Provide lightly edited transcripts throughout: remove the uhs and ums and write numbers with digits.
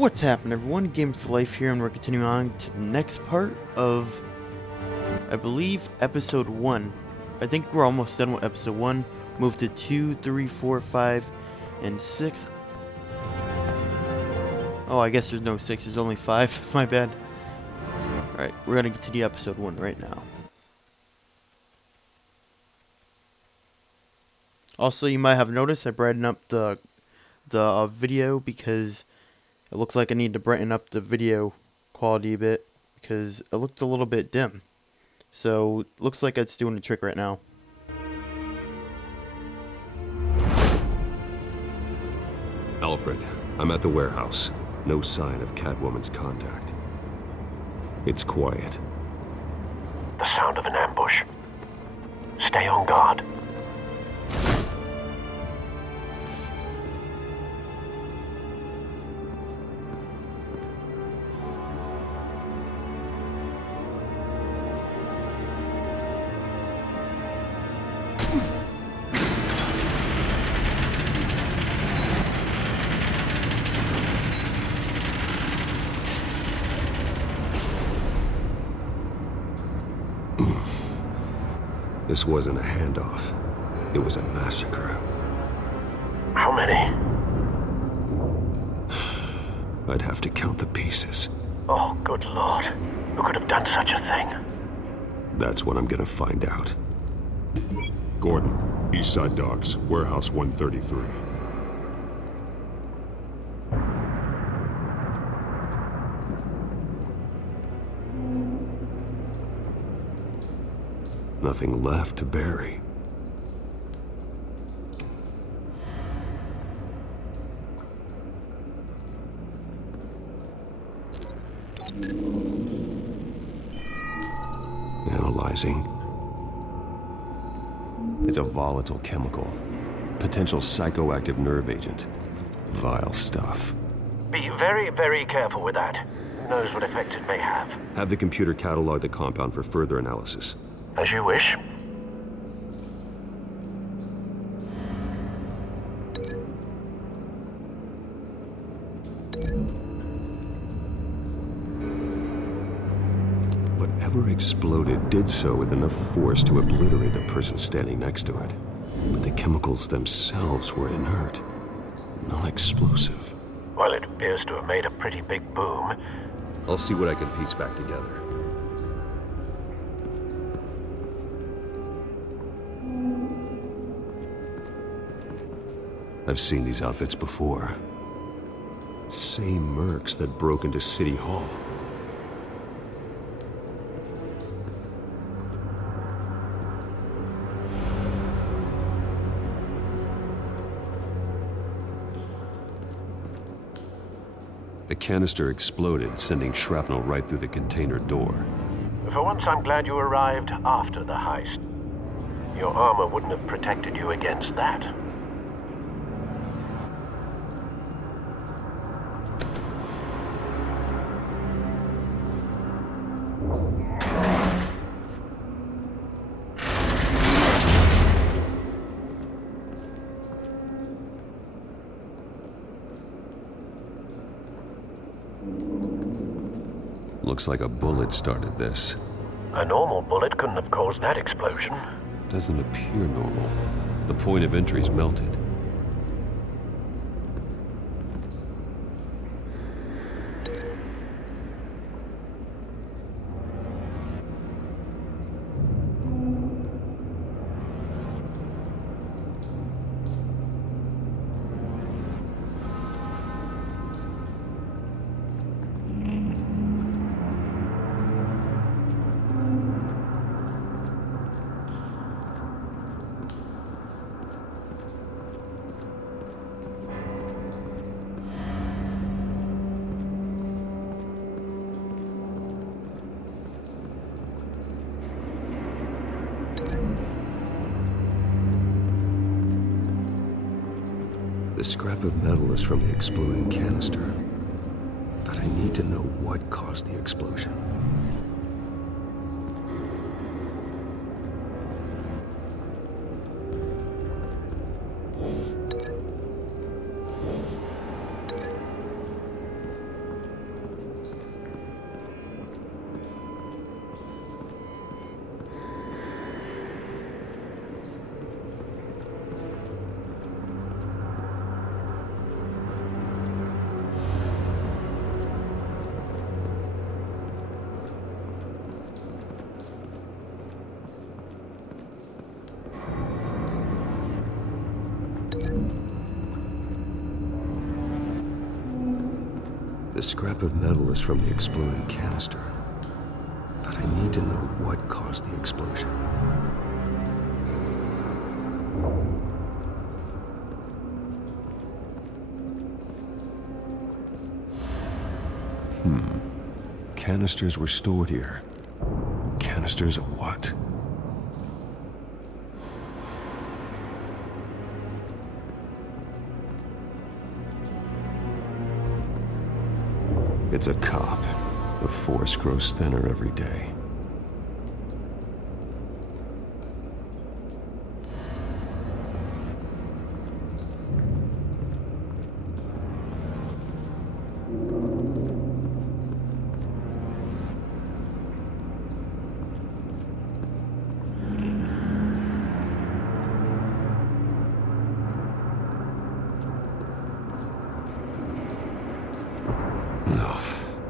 What's happening, everyone? Game for Life here, and we're continuing on to the next part of, I believe, episode 1. I think we're almost done with episode 1. Move to 2, 3, 4, 5, and 6. Oh, I guess there's no 6, there's only 5. My bad. Alright, we're gonna continue episode 1 right now. Also, you might have noticed I brightened up the video because it looks like I need to brighten up the video quality a bit because it looked a little bit dim. So, it looks like it's doing a trick right now. Alfred, I'm at the warehouse. No sign of Catwoman's contact. It's quiet. The sound of an ambush. Stay on guard. This wasn't a handoff. It was a massacre. How many? I'd have to count the pieces. Oh, good Lord. Who could have done such a thing? That's what I'm gonna find out. Gordon, Eastside Docks, Warehouse 133. Nothing left to bury. Analyzing. It's a volatile chemical. Potential psychoactive nerve agent. Vile stuff. Be very, very careful with that. Who knows what effect it may have. Have the computer catalog the compound for further analysis. As you wish. Whatever exploded did so with enough force to obliterate the person standing next to it. But the chemicals themselves were inert, non-explosive. Well, it appears to have made a pretty big boom. I'll see what I can piece back together. I've seen these outfits before. Same mercs that broke into City Hall. The canister exploded, sending shrapnel right through the container door. For once, I'm glad you arrived after the heist. Your armor wouldn't have protected you against that. Looks like a bullet started this. A normal bullet couldn't have caused that explosion. Doesn't appear normal. The point of entry's melted. The scrap of metal is from the exploding canister. But I need to know what caused the explosion. The scrap of metal is from the exploded canister. But I need to know what caused the explosion. Canisters were stored here. Canisters of what? It's a cop. The force grows thinner every day.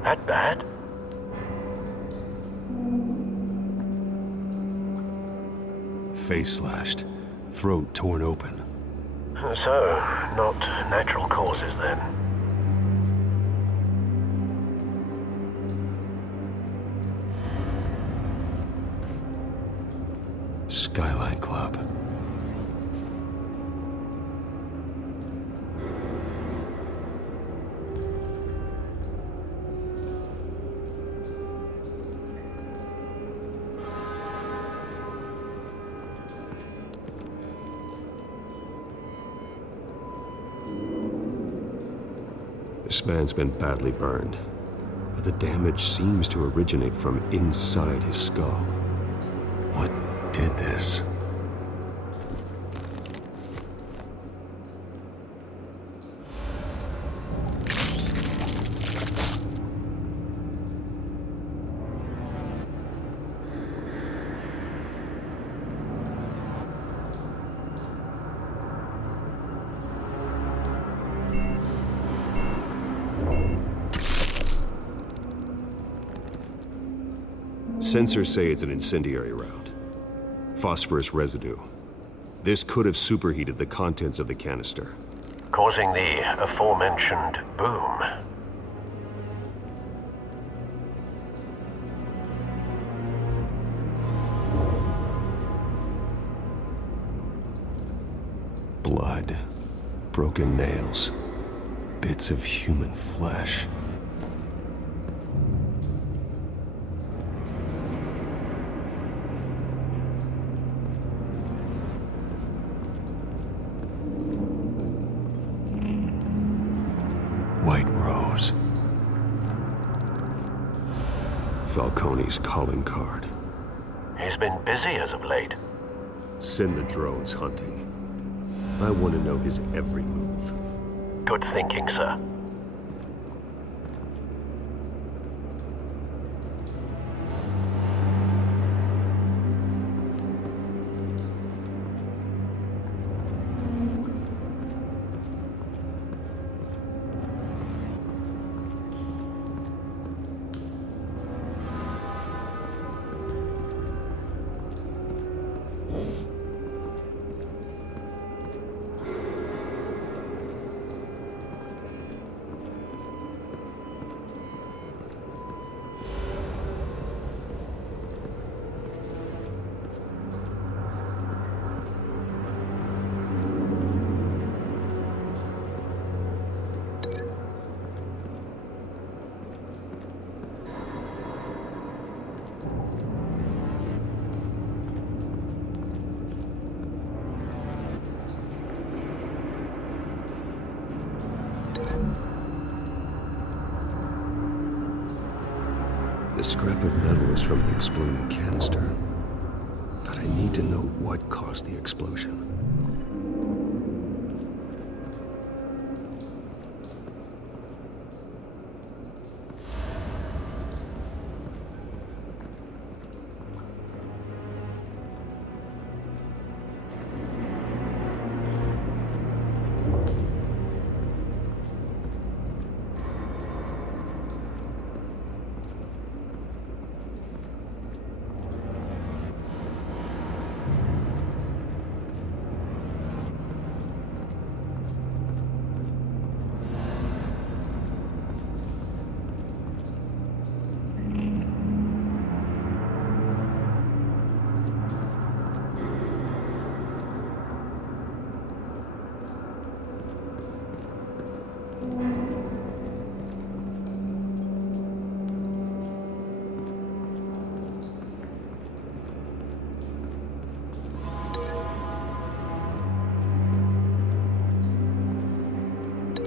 That bad? Face slashed, throat torn open. So, not natural causes then. Skyline Club. This man's been badly burned, but the damage seems to originate from inside his skull. What did this? Sensors say it's an incendiary round. Phosphorus residue. This could have superheated the contents of the canister, Causing the aforementioned boom. Blood, broken nails, bits of human flesh. White Rose. Falcone's calling card. He's been busy as of late. Send the drones hunting. I want to know his every move. Good thinking, sir. The scrap of metal is from the exploding canister. But I need to know what caused the explosion.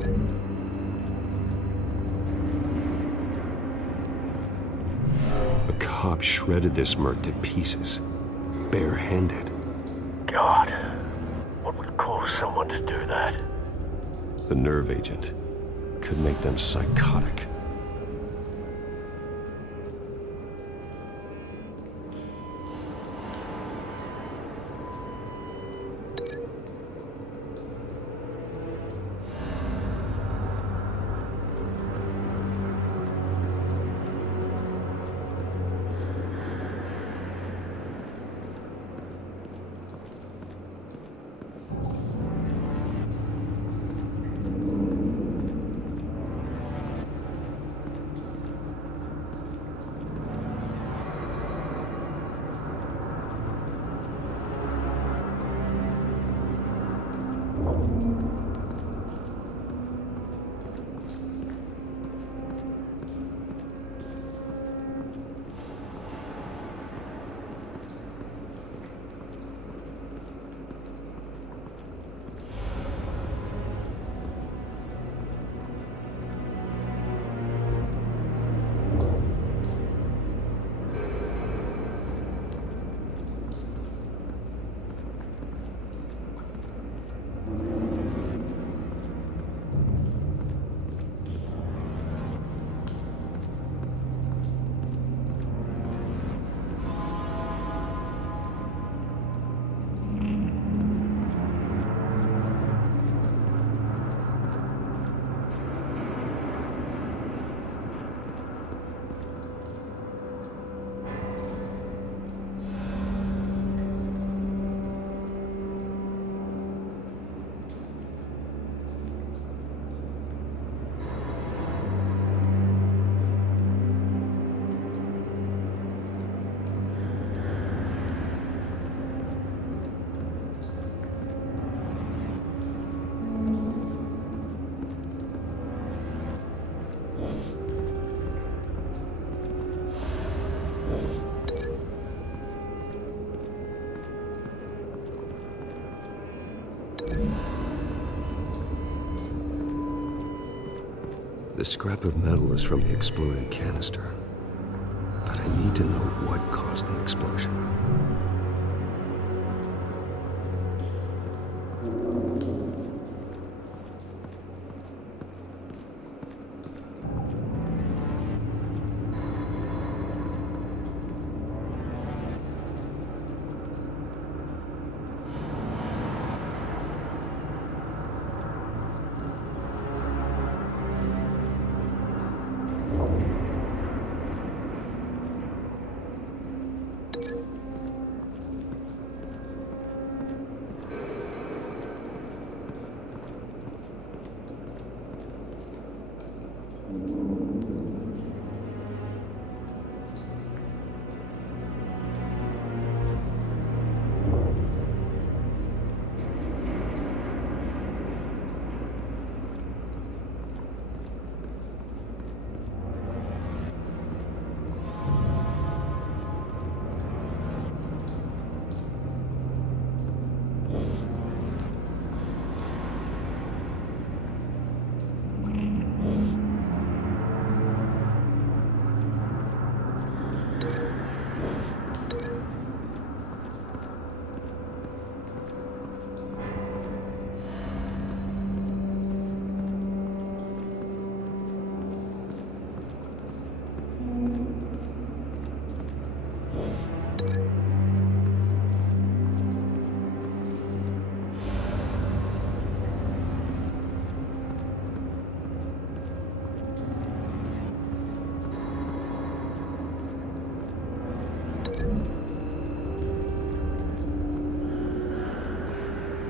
A cop shredded this merc to pieces, barehanded. God, what would cause someone to do that? The nerve agent could make them psychotic. The scrap of metal is from the exploded canister, but I need to know what caused the explosion.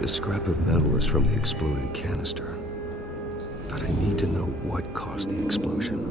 The scrap of metal is from the exploded canister, but I need to know what caused the explosion.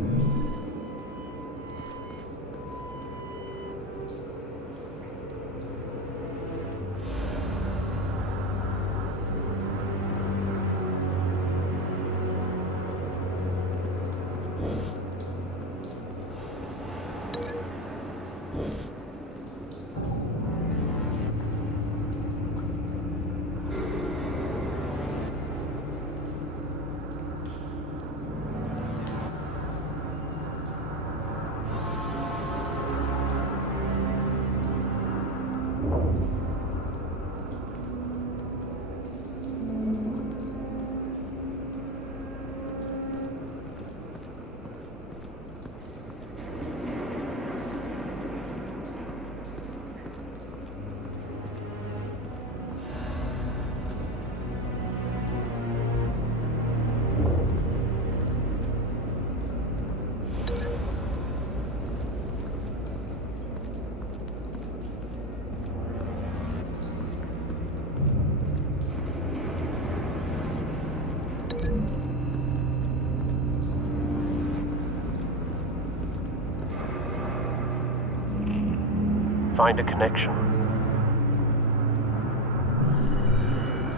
find a connection.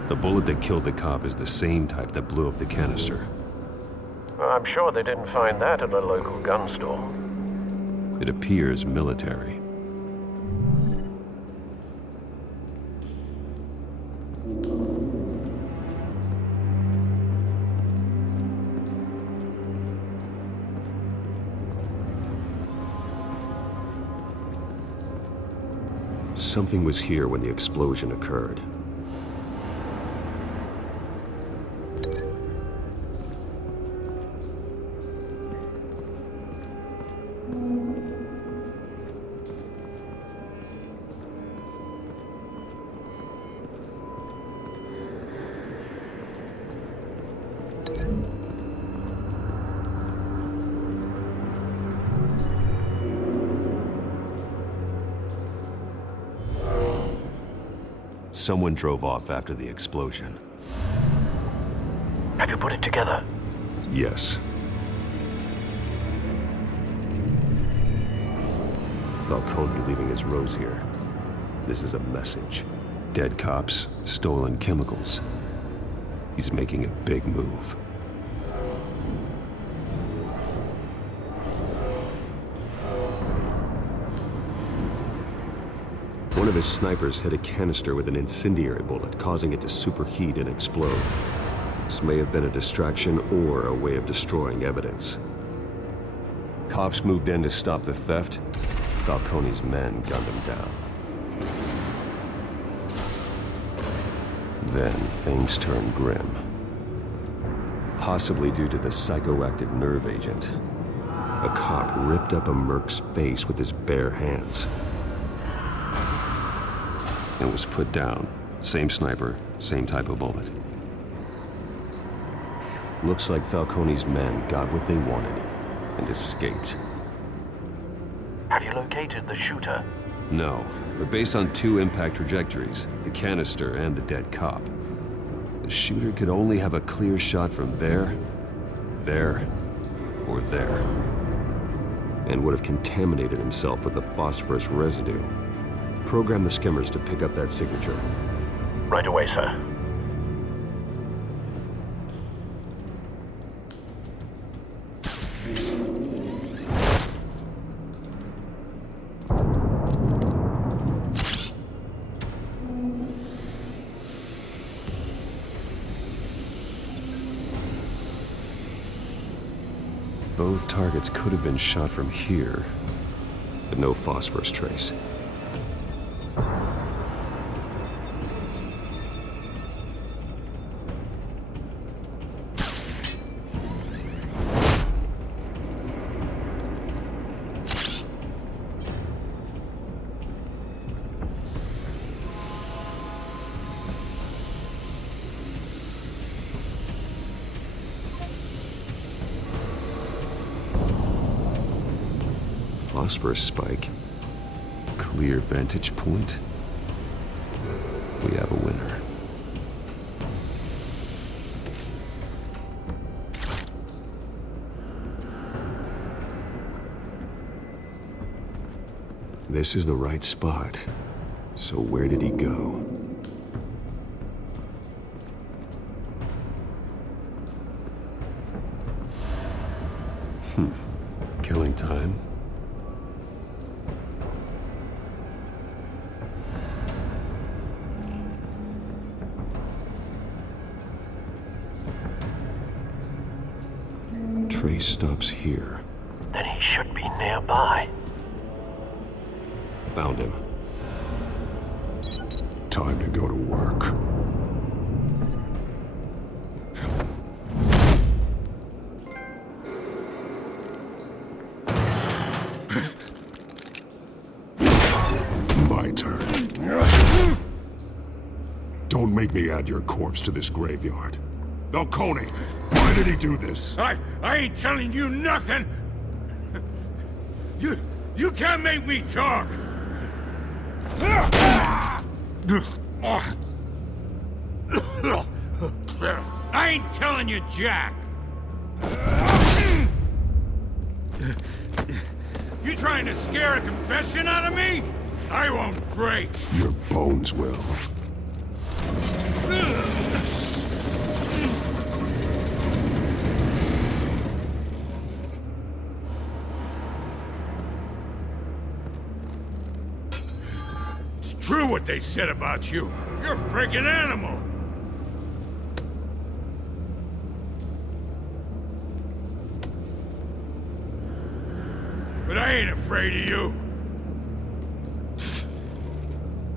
The bullet that killed the cop is the same type that blew up the canister. Well, I'm sure they didn't find that at a local gun store. It appears military. Something was here when the explosion occurred. Someone drove off after the explosion. Have you put it together? Yes. Falcone leaving his rose here. This is a message. Dead cops, stolen chemicals. He's making a big move. One of his snipers hit a canister with an incendiary bullet, causing it to superheat and explode. This may have been a distraction or a way of destroying evidence. Cops moved in to stop the theft. Falcone's men gunned him down. Then things turned grim. Possibly due to the psychoactive nerve agent. A cop ripped up a merc's face with his bare hands. And was put down. Same sniper, same type of bullet. Looks like Falcone's men got what they wanted and escaped. Have you located the shooter? No, but based on two impact trajectories, the canister and the dead cop, the shooter could only have a clear shot from there, or there, and would have contaminated himself with the phosphorus residue. Program the skimmers to pick up that signature. Right away, sir. Both targets could have been shot from here, but no phosphorus trace. Phosphorus spike. Clear vantage point. We have a winner. This is the right spot. So where did he go? Killing time? Trace stops here. Then he should be nearby. Found him. Time to go to work. My turn. Don't make me add your corpse to this graveyard. Falcone, why did he do this? I ain't telling you nothing! You can't make me talk! I ain't telling you, Jack! You trying to scare a confession out of me? I won't break. Your bones will. It's true what they said about you. You're a freaking animal. But I ain't afraid of you.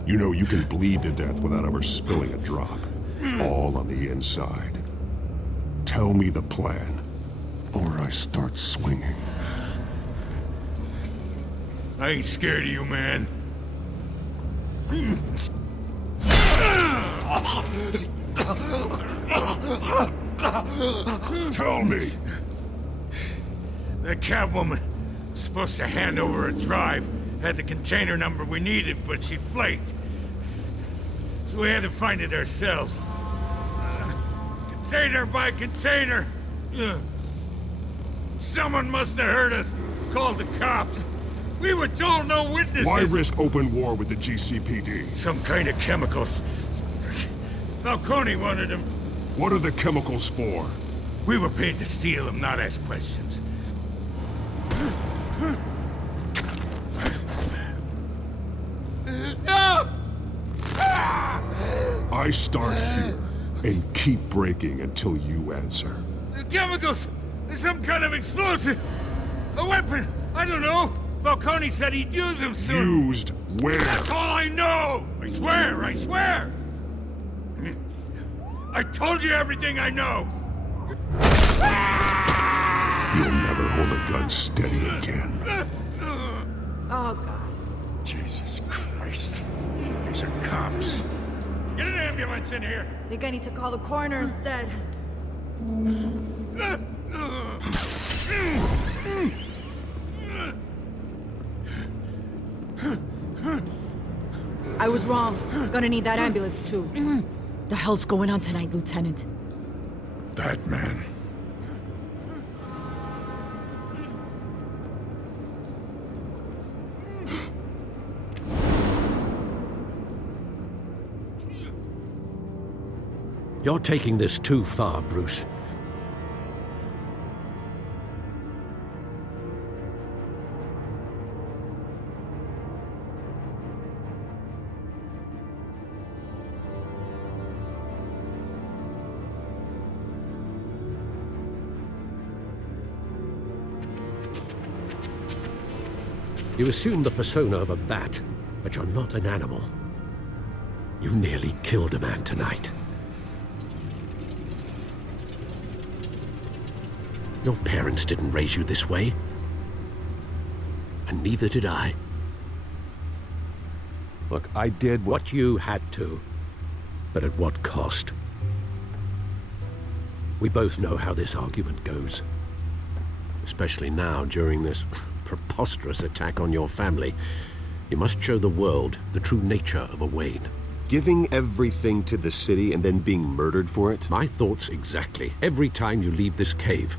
You know you can bleed to death without ever spilling a drop. All on the inside. Tell me the plan, or I start swinging. I ain't scared of you, man. Tell me! That Catwoman was supposed to hand over a drive. Had the container number we needed, but she flaked. So we had to find it ourselves. Container by container. Someone must have heard us. Called the cops. We were told no witnesses. Why risk open war with the GCPD? Some kind of chemicals. Falcone wanted them. What are the chemicals for? We were paid to steal them, not ask questions. No! I start here and keep breaking until you answer. The chemicals! There's some kind of explosive! A weapon! I don't know! Falcone said he'd use them soon! Used where? That's all I know! I swear! I swear! I told you everything I know! You'll never hold a gun steady again. Oh, God. Jesus Christ. These are cops. Get an ambulance in here! Think I need to call the coroner instead. I was wrong. Gonna need that ambulance, too. The hell's going on tonight, Lieutenant? That man. You're taking this too far, Bruce. You assume the persona of a bat, but you're not an animal. You nearly killed a man tonight. Your parents didn't raise you this way. And neither did I. Look, I did What you had to, but at what cost? We both know how this argument goes. Especially now, during this preposterous attack on your family. You must show the world the true nature of a Wayne. Giving everything to the city and then being murdered for it? My thoughts exactly. Every time you leave this cave.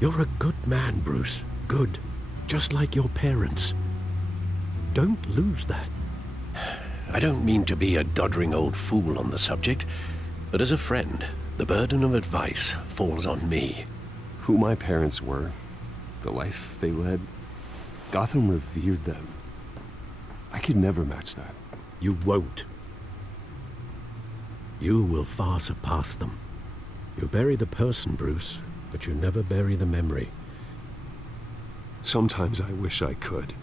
You're a good man, Bruce. Good. Just like your parents. Don't lose that. I don't mean to be a doddering old fool on the subject, but as a friend, the burden of advice falls on me. Who my parents were, the life they led, Gotham revered them. I could never match that. You won't. You will far surpass them. You bury the person, Bruce, but you never bury the memory. Sometimes I wish I could.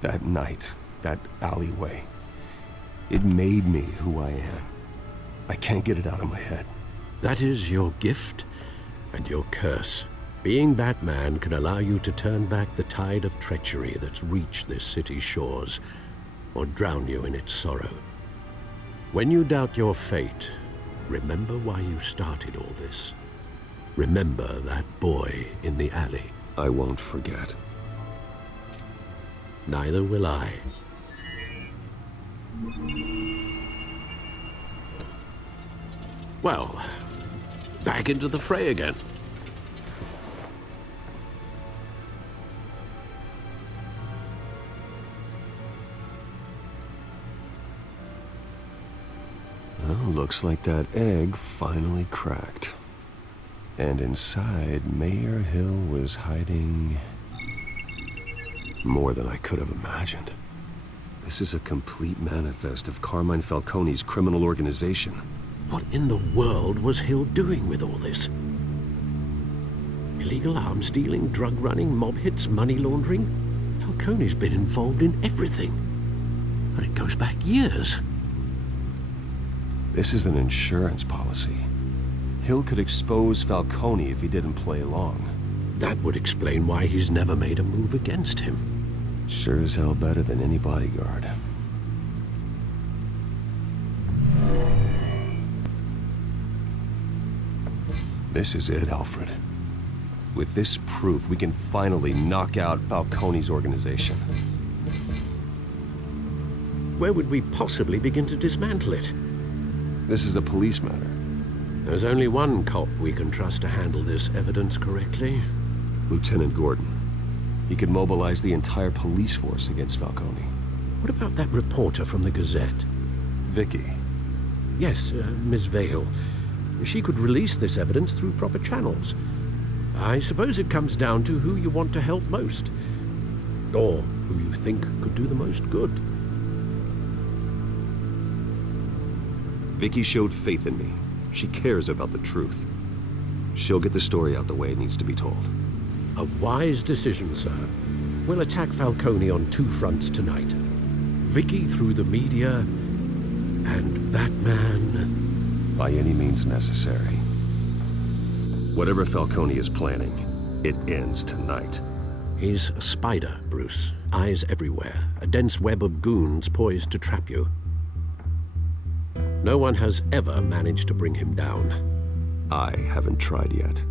That night, that alleyway, it made me who I am. I can't get it out of my head. That is your gift and your curse. Being Batman can allow you to turn back the tide of treachery that's reached this city's shores, or drown you in its sorrow. When you doubt your fate, remember why you started all this. Remember that boy in the alley. I won't forget. Neither will I. Well, back into the fray again. Well, looks like that egg finally cracked. And inside, Mayor Hill was hiding more than I could have imagined. This is a complete manifest of Carmine Falcone's criminal organization. What in the world was Hill doing with all this? Illegal arms dealing, drug running, mob hits, money laundering? Falcone's been involved in everything. And it goes back years. This is an insurance policy. Hill could expose Falcone if he didn't play along. That would explain why he's never made a move against him. Sure as hell better than any bodyguard. This is it, Alfred. With this proof, we can finally knock out Falcone's organization. Where would we possibly begin to dismantle it? This is a police matter. There's only one cop we can trust to handle this evidence correctly. Lieutenant Gordon. He could mobilize the entire police force against Falcone. What about that reporter from the Gazette? Vicky. Yes, Miss Vale. She could release this evidence through proper channels. I suppose it comes down to who you want to help most. Or who you think could do the most good. Vicky showed faith in me. She cares about the truth. She'll get the story out the way it needs to be told. A wise decision, sir. We'll attack Falcone on two fronts tonight. Vicky through the media, and Batman... by any means necessary. Whatever Falcone is planning, it ends tonight. He's a spider, Bruce. Eyes everywhere. A dense web of goons poised to trap you. No one has ever managed to bring him down. I haven't tried yet.